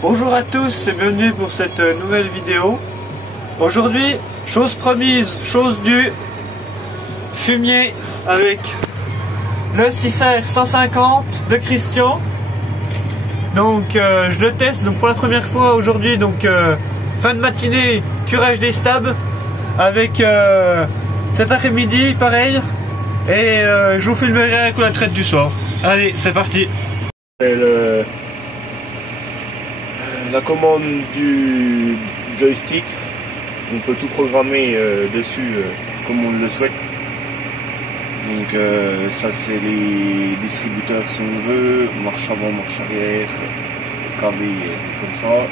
Bonjour à tous et bienvenue pour cette nouvelle vidéo. Aujourd'hui, chose promise, chose due, fumier avec le 6R 150 de Christian. Donc je le teste donc pour la première fois aujourd'hui, donc fin de matinée, curage des stabs avec cet après-midi pareil, et je vous filmerai avec la traite du soir. Allez, c'est parti. La commande du joystick, on peut tout programmer dessus comme on le souhaite. Donc ça c'est les distributeurs si on veut, marche avant, marche arrière, KV comme ça.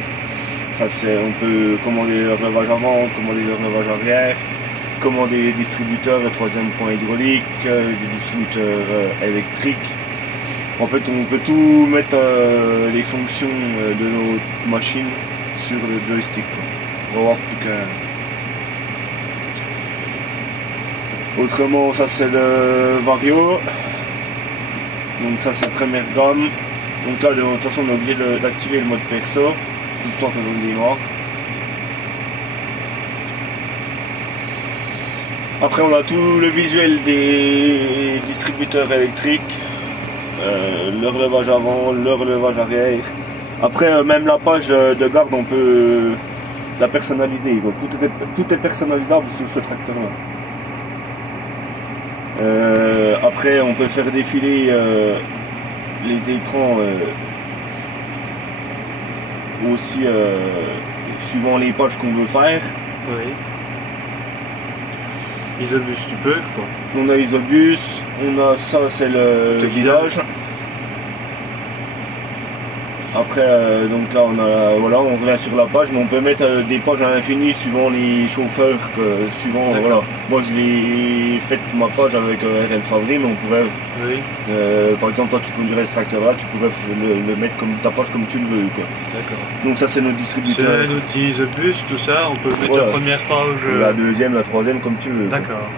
Ça c'est, on peut commander le relevage avant, commander le relevage arrière, commander les distributeurs, le troisième point hydraulique, des distributeurs électriques. En fait, on peut tout mettre les fonctions de notre machine sur le joystick pour avoir plus qu'un. Autrement, ça c'est le Vario. Donc ça c'est la première gamme. Donc là, de toute façon, on est obligé d'activer le mode perso tout le temps que l'on démarre. Après, on a tout le visuel des distributeurs électriques. Le relevage avant, le relevage arrière. Après même la page de garde on peut la personnaliser, donc tout est personnalisable sur ce tracteur là. Après on peut faire défiler les écrans aussi suivant les pages qu'on veut faire. Oui. Isobus tu peux, je crois. On a Isobus, on a ça c'est le guidage. Après donc là on a, voilà, on revient sur la page, mais on peut mettre des pages à l'infini suivant les chauffeurs, suivant voilà. Moi je l'ai fait ma page avec RL Favry, mais on pourrait par exemple toi tu conduirais ce tracteur là, tu pourrais le mettre comme ta page comme tu le veux quoi. D'accord. Donc ça c'est notre distributeur. C'est l'outil Isobus, tout ça, on peut mettre la première page. La deuxième, la troisième comme tu veux. D'accord.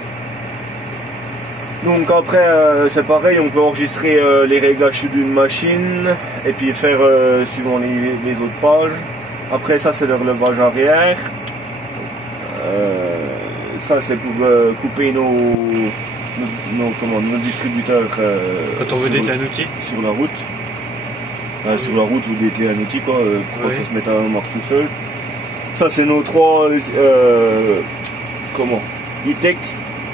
Donc après c'est pareil, on peut enregistrer les réglages d'une machine et puis faire suivant les autres pages. Après ça c'est le relevage arrière. Ça c'est pour couper nos distributeurs quand on veut dételer un outil sur la route. Sur la route ou dételer un outil quoi, pour que ça se mette en marche tout seul. Ça c'est nos trois e-tech.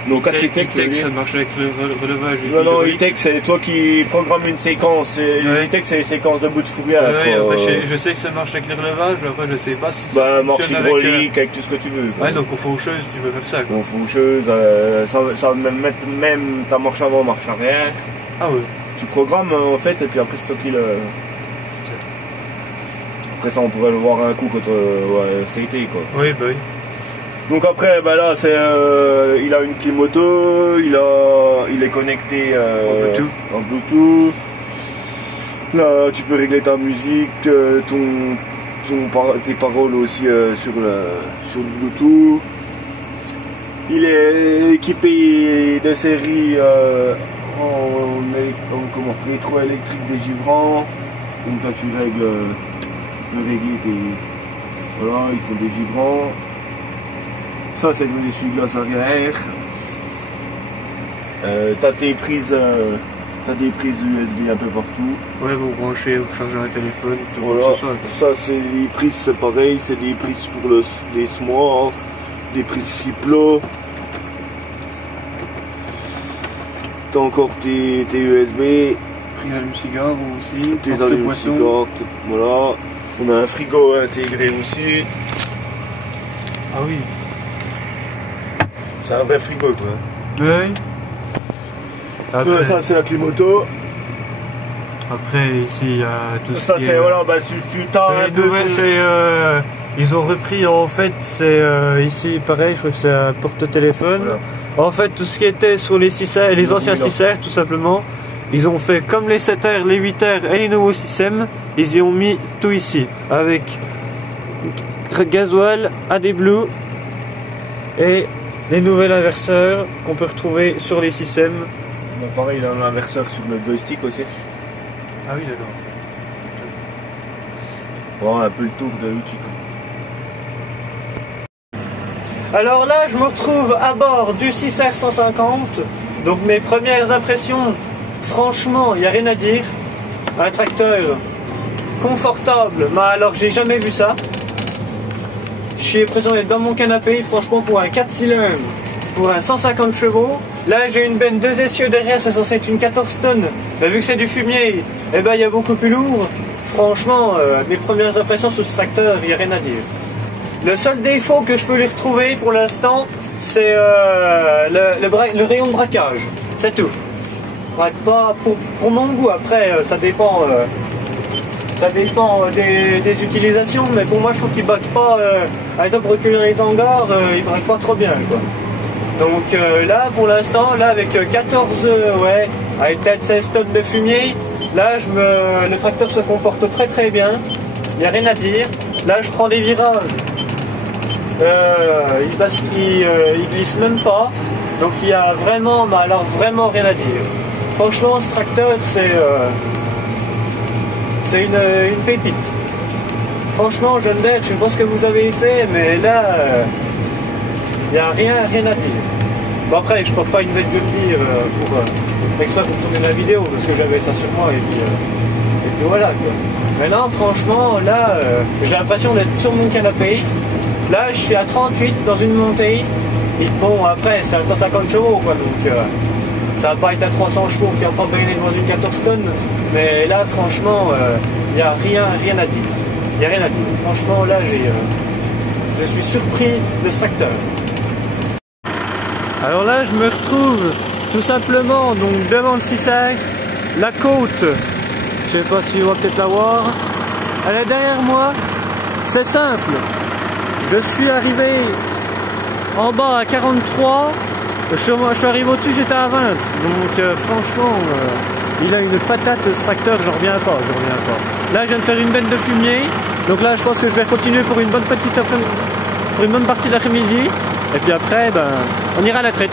Nos 4 e-tech, ça marche avec le relevage. Non, e-tech c'est toi qui programme une séquence. Les e-tech c'est les séquences de bout de fourrière. Après, je sais que ça marche avec les relevages, mais après je sais pas si ça marche hydraulique, avec tout ce que tu veux. Ouais, donc au faucheuse tu peux faire ça quoi. Au faucheuse, ça va même mettre même ta marche avant, marche arrière. Ah ouais. Tu programmes en fait, et puis après c'est toi qui le. Après ça on pourrait le voir un coup quand cet été quoi. Oui, bah oui. Donc après là c'est il a une clim auto, il est connecté en Bluetooth. Là tu peux régler ta musique, tes paroles aussi sur le Bluetooth. Il est équipé de série en rétroélectrique dégivrant. Donc là tu peux régler tes. Voilà, ils sont dégivrants. Ça c'est le essuie-glace arrière. T'as des prises USB un peu partout. Ouais, vous branchez, vous rechargez un téléphone, tout voilà. Ça c'est les prises, c'est pareil, c'est des prises pour les smoires, des prises Ciplo. T'as encore tes USB. Prise allume-cigare aussi. Tes allume-cigare, voilà. On a un frigo intégré aussi. Ah oui. C'est un vrai frigo quoi. Oui. Après, ça c'est la clim auto. Après ici il y a tout ce ça qui c'est voilà, si tu t'as un peu. Ils ont repris en fait, c'est ici pareil, je crois que c'est un porte-téléphone. Voilà. En fait tout ce qui était sur les 6R et les anciens 6R tout simplement, ils ont fait comme les 7R, les 8R et les nouveaux systèmes, ils y ont mis tout ici avec gasoil, AD Blue et les nouveaux inverseurs qu'on peut retrouver sur les systèmes. Bon, pareil, il a un inverseur sur le joystick aussi. Ah oui, d'accord. voir un peu le tour de l'outil. Alors là, je me retrouve à bord du 6R 150. Donc mes premières impressions, franchement, il n'y a rien à dire. Un tracteur confortable, mais alors j'ai jamais vu ça. Je suis présent dans mon canapé, franchement pour un 4 cylindres, pour un 150 chevaux. Là j'ai une benne 2 essieux derrière, c'est censé être une 14 tonnes. Mais vu que c'est du fumier, eh ben, il y a beaucoup plus lourd. Franchement, mes premières impressions sur ce tracteur, il n'y a rien à dire. Le seul défaut que je peux lui retrouver pour l'instant, c'est le rayon de braquage. C'est tout. Braque pas pour mon goût, après ça dépend des utilisations, mais pour moi je trouve qu'il braque pas, à l'état pour reculer les hangars, il braque pas trop bien quoi. Donc là pour l'instant, là avec 14, avec peut-être 16 tonnes de fumier, là le tracteur se comporte très très bien, il n'y a rien à dire. Là je prends des virages, il glisse même pas, donc il y a vraiment, alors vraiment rien à dire. Franchement ce tracteur c'est une pépite. Franchement jeune d'être, je sais pas ce que vous avez fait, mais là il n'y a rien à dire. Bon après je porte pas une veste de dire pour exprès pour tourner la vidéo parce que j'avais ça sur moi et puis voilà quoi. Mais non franchement là j'ai l'impression d'être sur mon canapé. Là je suis à 38 dans une montée. Et bon après c'est à 150 chevaux quoi, donc ça va pas être à 300 chevaux qui en prend pas une dans une 14 tonnes. Mais là franchement il n'y a rien à dire. Il n'y a rien à dire. Franchement là je suis surpris de ce tracteur. Alors là je me retrouve tout simplement donc devant le 6R, la côte, je sais pas si on va peut-être la voir, elle est derrière moi, c'est simple, je suis arrivé en bas à 43, je suis arrivé au-dessus j'étais à 20, donc franchement il a une patate ce tracteur, j'en reviens pas. Là je viens de faire une benne de fumier, donc là je pense que je vais continuer pour une bonne partie de l'après-midi, et puis après on ira à la traite.